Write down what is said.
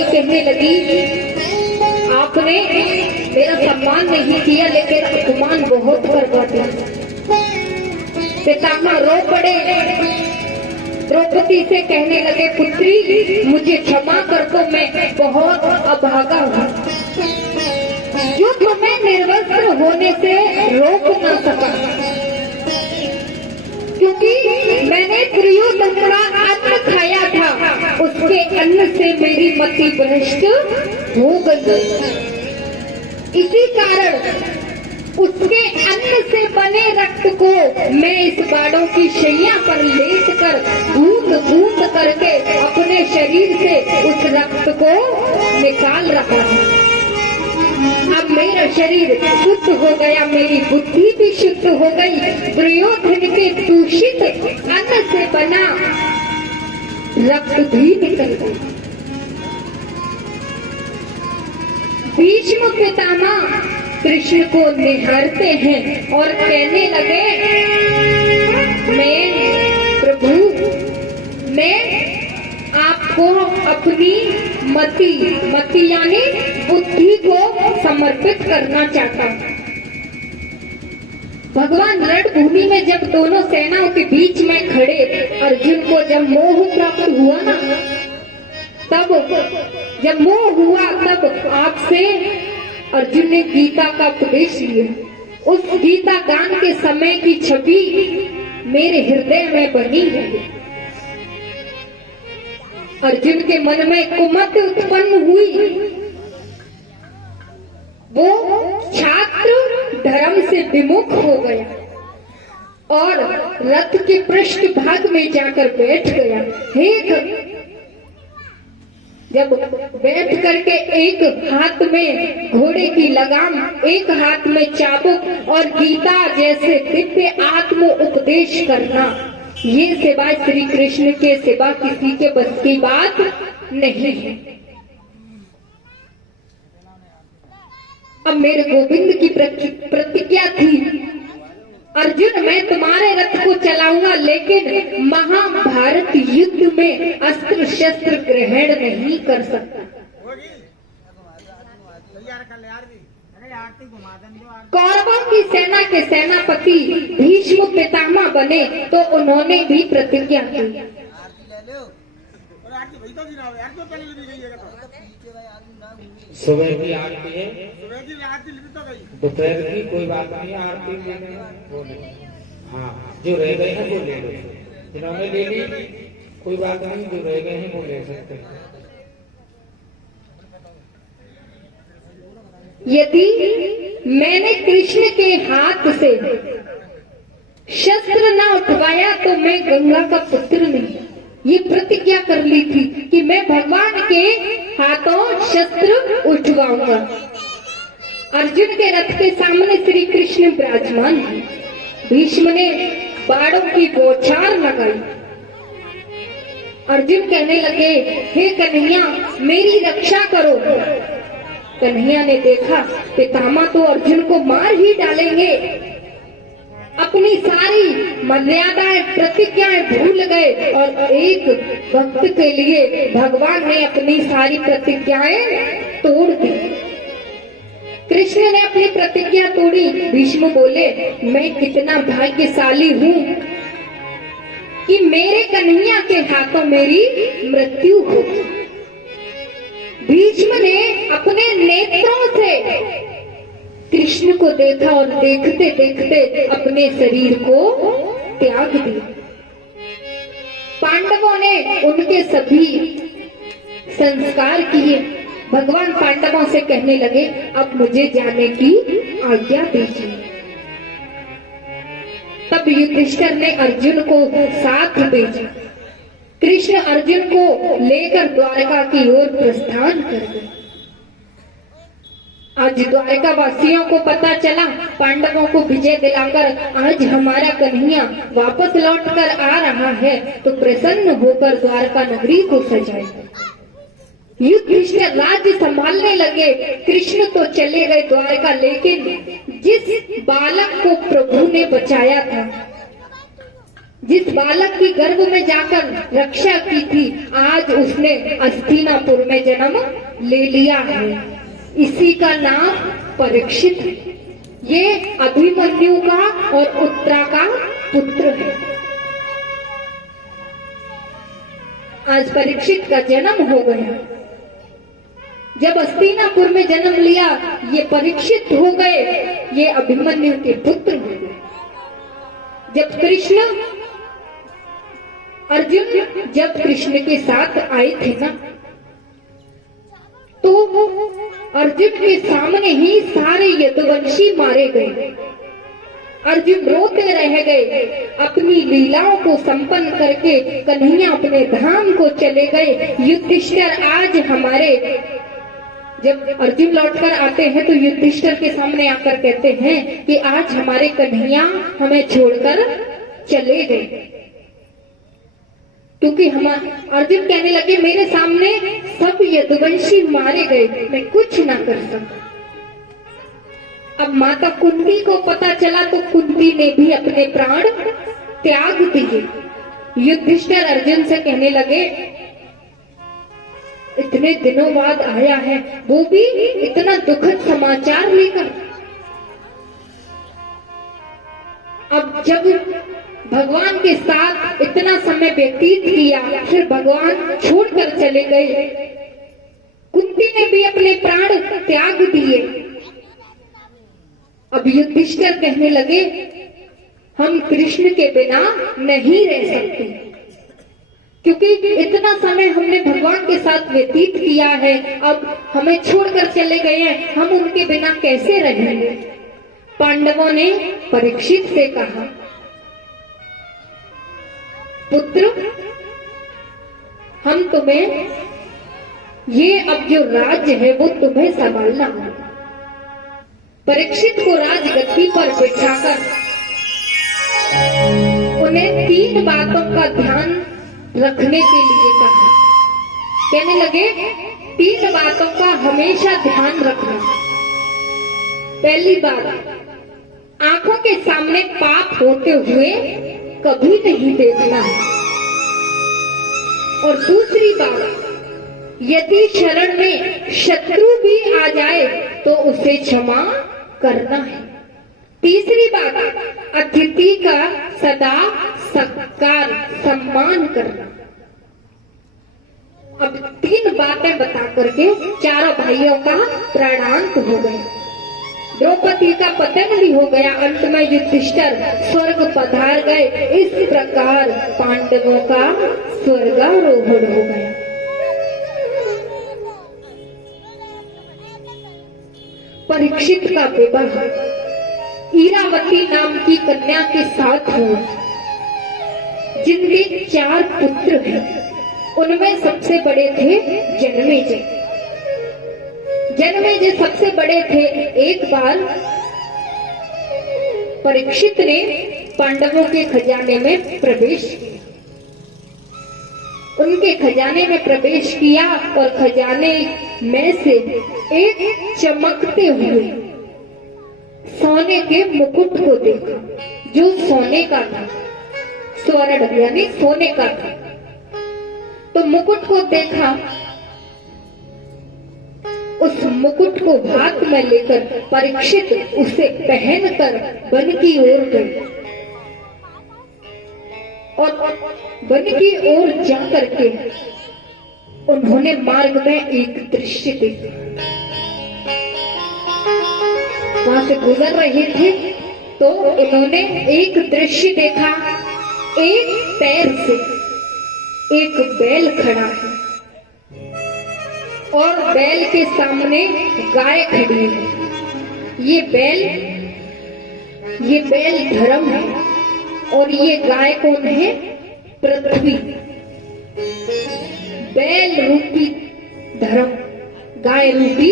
द्रौपदी कहने लगी, आपने मेरा सम्मान नहीं किया लेकिन अपमान बहुत करवा दिया। पितामह रो पड़े, द्रौपदी से कहने लगे, पुत्री मुझे क्षमा कर दो, मैं बहुत अभागा हूँ जो तुम्हें निर्वस्त्र होने से रोक न सका, क्योंकि मैंने प्रियोतम का अन्न खाया था, उसके अन्न से मेरी मति भ्रष्ट हो गई। इसी कारण उसके अन्न से बने रक्त को मैं इस बाड़ों की शैया पर लेट कर बूंद बूंद करके अपने शरीर से उस रक्त को निकाल रहा हूँ। अब मेरा शरीर शुद्ध हो गया, मेरी बुद्धि भी शुद्ध हो गई। दुर्योधन के दूषित अन्न से बना रक्त भी निकल गया। भीष्म पितामह कृष्ण को निहारते हैं और कहने लगे, मैं प्रभु, मैं आपको अपनी मति यानी बुद्धि को समर्पित करना चाहता हूँ। भगवान रणभूमि में जब दोनों सेनाओं के बीच में खड़े अर्जुन को जब मोह प्राप्त हुआ ना, तब जब मोह हुआ तब आपसे अर्जुन ने गीता का उपदेश लिया। उस गीता गान के समय की छवि मेरे हृदय में बनी है। अर्जुन के मन में कुमत उत्पन्न हुई। वो छात्र धर्म से विमुख हो गया और रथ के पृष्ठ भाग में जाकर बैठ गया। जब बैठ करके एक हाथ में घोड़े की लगाम, एक हाथ में चाबुक और गीता जैसे दिव्य आत्म उपदेश करना, ये सिवाय श्री कृष्ण के सिवा किसी के बस की बात नहीं है। अब मेरे गोविंद की प्रतिज्ञा थी, अर्जुन मैं तुम्हारे रथ को चलाऊंगा लेकिन महाभारत युद्ध में अस्त्र शस्त्र ग्रहण नहीं कर सकता। कौरवों की सेना के सेनापति भीष्म पितामह बने तो उन्होंने भी प्रतिज्ञा की। सुबह की आरती है, दोपहर की कोई बात नहीं, आरती वो नहीं। हाँ, जो रह गए हैं वो ले लो, जिन्होंने ले ली कोई बात नहीं, जो रह गए हैं वो ले सकते हैं। यदि मैंने कृष्ण के हाथ से शस्त्र न उठवाया तो मैं गंगा का पुत्र नहीं। ये प्रतिज्ञा कर ली थी कि मैं भगवान के हाथों शस्त्र उठवाऊंगा। अर्जुन के रथ के सामने श्री कृष्ण विराजमान है। भीष्म ने बाणों की बौछार लगाई। अर्जुन कहने लगे, हे कन्हैया मेरी रक्षा करो। कन्हैया ने देखा पितामह तो अर्जुन को मार ही डालेंगे, अपनी सारी मर्यादाएं प्रतिज्ञाएं भूल गए और एक वक्त के लिए भगवान ने अपनी सारी प्रतिज्ञाएं तोड़ दी। कृष्ण ने अपनी प्रतिज्ञा तोड़ी। भीष्म बोले, मैं कितना भाग्यशाली हूँ कि मेरे कन्हैया के हाथों मेरी मृत्यु हो। भीष्म ने अपने नेत्रों से कृष्ण को देखा और देखते देखते अपने शरीर को त्याग दिया। पांडवों ने उनके सभी संस्कार किए। भगवान पांडवों से कहने लगे, अब मुझे जाने की आज्ञा दीजिए। तब युधिष्ठिर ने अर्जुन को साथ भेजा। कृष्ण अर्जुन को लेकर द्वारका की ओर प्रस्थान कर गए। आज द्वारका वासियों को पता चला, पांडवों को विजय दिलाकर आज हमारा कन्हैया वापस लौटकर आ रहा है, तो प्रसन्न होकर द्वारका नगरी को सजाएगा। युधिष्ठिर राज्य संभालने लगे। कृष्ण तो चले गए द्वारका, लेकिन जिस बालक को प्रभु ने बचाया था जिस बालक की गर्भ में जाकर रक्षा की थी, आज उसने हस्तिनापुर में जन्म ले लिया है। इसी का नाम परीक्षित है। ये अभिमन्यु का और उत्तरा का पुत्र है। आज परीक्षित का जन्म हो गया। जब हस्तिनापुर में जन्म लिया, ये परीक्षित हो गए, ये अभिमन्यु के पुत्र हो गए। जब अर्जुन जब कृष्ण के साथ आए थे ना, तो अर्जुन के सामने ही सारे यदुवंशी मारे गए। अर्जुन रोते रह गए। अपनी लीलाओं को संपन्न करके कन्हैया अपने धाम को चले गए। युधिष्ठिर आज हमारे, जब अर्जुन लौटकर आते हैं तो युधिष्ठिर के सामने आकर कहते हैं कि आज हमारे कन्हैया हमें छोड़कर चले गए। क्योंकि अर्जुन कहने लगे, मेरे सामने सब यदुवंशी मारे गए, मैं कुछ ना कर सका। अब माता कुंती को पता चला तो कुंती ने भी अपने प्राण त्याग दिए। युधिष्ठिर अर्जुन से कहने लगे, इतने दिनों बाद आया है, वो भी इतना दुखद समाचार लेकर। अब जब भगवान के साथ इतना समय व्यतीत किया, फिर भगवान छोड़कर चले गए। कुंती ने भी अपने प्राण त्याग दिए। अब युधिष्ठिर कहने लगे, हम कृष्ण के बिना नहीं रह सकते, क्योंकि इतना समय हमने भगवान के साथ व्यतीत किया है, अब हमें छोड़कर चले गए हैं, हम उनके बिना कैसे रहेंगे। पांडवों ने परीक्षित से कहा, पुत्र, हम तुम्हें ये अब जो राज्य है वो तुम्हें संभालना होगा। परीक्षित को राजगद्दी पर बिठाकर उन्हें 3 बातों का ध्यान रखने के लिए कहा। कहने लगे, 3 बातों का हमेशा ध्यान रखना। पहली बात, आंखों के सामने पाप होते हुए कभी नहीं देखना है। और दूसरी बात, यदि शरण में शत्रु भी आ जाए तो उसे क्षमा करना है। तीसरी बात, अतिथि का सदा सत्कार सम्मान करना। अब 3 बातें बता करके चारों भाइयों का प्राणांत हो गया। द्रौपदी का पतन भी हो गया। अंत में युधिष्ठिर स्वर्ग पधार गए। इस प्रकार पांडवों का स्वर्गारोहण हो गया। परीक्षित का विवाह ईरावती नाम की कन्या के साथ हुआ, जिनके 4 पुत्र हैं। उनमें सबसे बड़े थे जन्मेजय। जन्मेजय सबसे बड़े थे। एक बार परीक्षित ने पांडवों के खजाने में प्रवेश किया। उनके खजाने में प्रवेश किया और खजाने में से एक चमकते हुए सोने के मुकुट को देखा, जो सोने का था, स्वर्ण यानी सोने का था। तो मुकुट को देखा, उस मुकुट को हाथ में लेकर परीक्षित उसे पहनकर वन की ओर गए और वन की ओर जाकर के उन्होंने मार्ग में एक दृश्य देखा। वहां से गुजर रहे थे तो उन्होंने एक दृश्य देखा। एक पैर से एक बैल खड़ा है और बैल के सामने गाय खड़ी है। ये बैल धर्म है और ये गाय कौन है? पृथ्वी। बैल रूपी धर्म, गाय रूपी